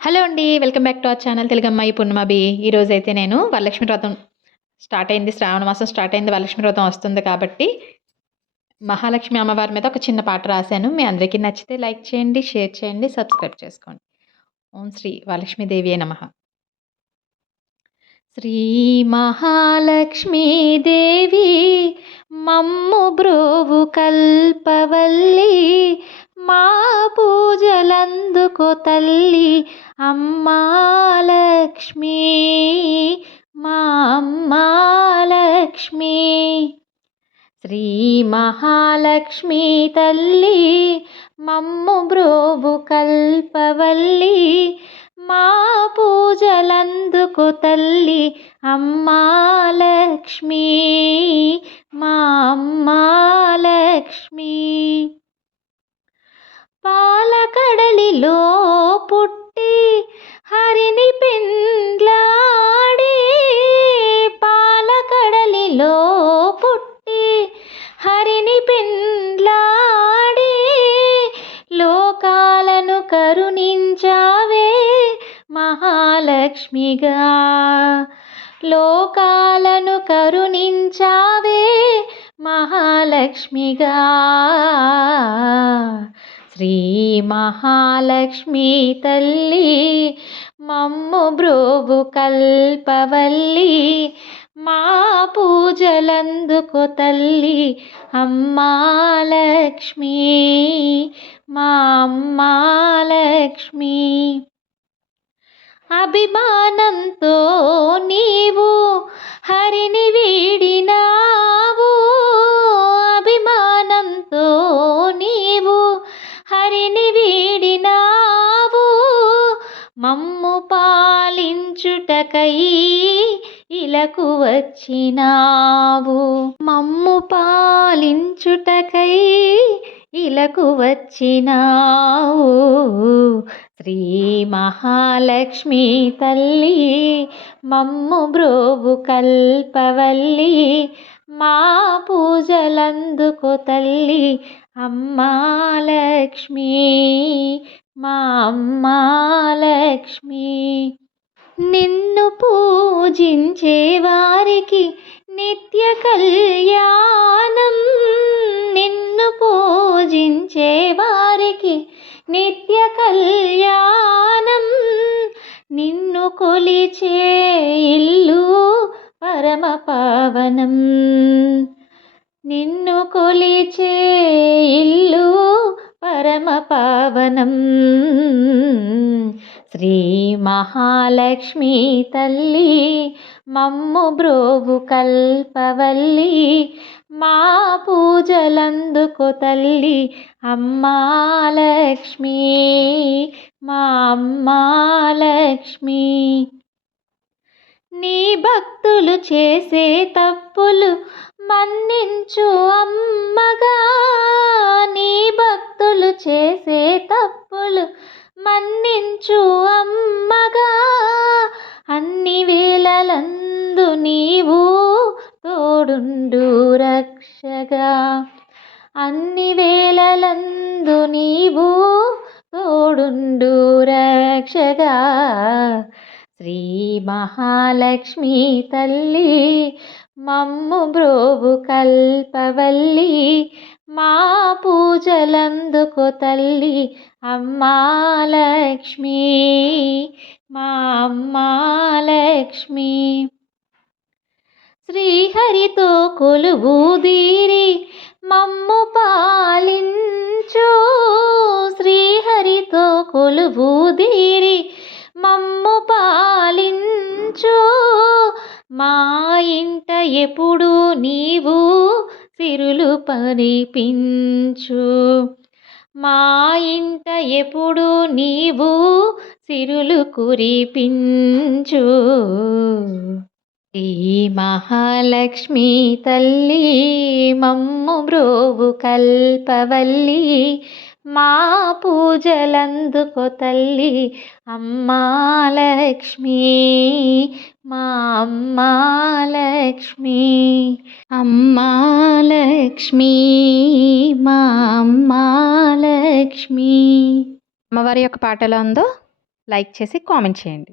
Hello అండి welcome back to our channel తెలుగమ్మాయి పున్నమాబి ఈరోజు అయితే నేను వరలక్ష్మి వ్రతం స్టార్ట్ అయింది. శ్రావణ మాసం స్టార్ట్ అయింది వరలక్ష్మి వ్రతం వస్తుంది కాబట్టి మహాలక్ష్మి అమ్మవారి మీద ఒక చిన్న పాట రాశాను. మీ అందరికీ నచ్చితే లైక్ చేయండి షేర్ చేయండి సబ్స్క్రైబ్ చేసుకోండి. ఓం శ్రీ వరలక్ష్మీదేవి నమ. శ్రీ మహాలక్ష్మీదేవి మమ్ము బ్రోవు కల్పవల్లి మా పూజలందుకో తల్లి అమ్మా లక్ష్మి మా అమ్మా లక్ష్మి. శ్రీ మహాలక్ష్మి తల్లి మమ్ము బ్రోవు కల్పవల్లి మా పూజలందుకు తల్లి అమ్మా లక్ష్మి మా అమ్మా భూమిలో పుట్టి హరిని పెండ్లాడే లోకాలను కరుణించావే మహాలక్ష్మిగా. లోకాలను కరుణించావే మహాలక్ష్మిగా. శ్రీ మహాలక్ష్మి తల్లి మమ్ము బ్రోవు కల్పవల్లి పూజలందుకు తల్లి అమ్మా లక్ష్మి మా అమ్మా లక్ష్మి. అభిమానంతో నీవు హరిని వీడినావు అభిమానంతో నీవు హరిని వీడినావు. మమ్ము పాలించుటకై ఇలకు వచ్చినావు. మమ్ము పాలించుటకై ఇలకు వచ్చినావు. శ్రీ మహాలక్ష్మి తల్లి మమ్ము బ్రోవు కల్పవల్లి మా పూజలందుకు తల్లి అమ్మా లక్ష్మి మా అమ్మా లక్ష్మి. నిన్ను పూజించే వారికి నిత్య కళ్యాణం. నిన్ను పూజించే వారికి నిత్య కళ్యాణం. నిన్ను కొలిచే ఇల్లు పరమ పావనం. నిన్ను కొలిచే ఇల్లు పరమ పావనం. శ్రీ మహాలక్ష్మి తల్లి మమ్ము బ్రోవు కల్పవల్లి మా పూజలందుకు తల్లి అమ్మా లక్ష్మి మా అమ్మా లక్ష్మి. నీ భక్తులు చేసే తప్పులు మన్నించు అమ్మగా నీ భక్తులు చేసే తప్పు రక్షగా. అన్ని వేళలందు నీవు తోడుండు రక్షగా. శ్రీ మహాలక్ష్మి తల్లి మమ్ము బ్రోవు కల్పవల్లి మా పూజలందుకు తల్లి అమ్మా లక్ష్మి మా అమ్మా లక్ష్మి. శ్రీహరితో కొలువుదీరి మమ్ము పాలించు. శ్రీహరితో కొలువుదీరి మమ్ము పాలించు. మా ఇంట ఎప్పుడు నీవు సిరులు పరిపించు. మా ఇంట ఎప్పుడు నీవు సిరులు కురిపించు. శ్రీ మహాలక్ష్మి తల్లి మమ్ము బ్రోవు కల్పవల్లి మా పూజలందుకో తల్లి అమ్మా లక్ష్మి మా అమ్మా లక్ష్మి అమ్మా లక్ష్మి మా అమ్మా లక్ష్మి. అమ్మవారి యొక్క పాట ఎలా ఉందో లైక్ చేసి కామెంట్ చేయండి.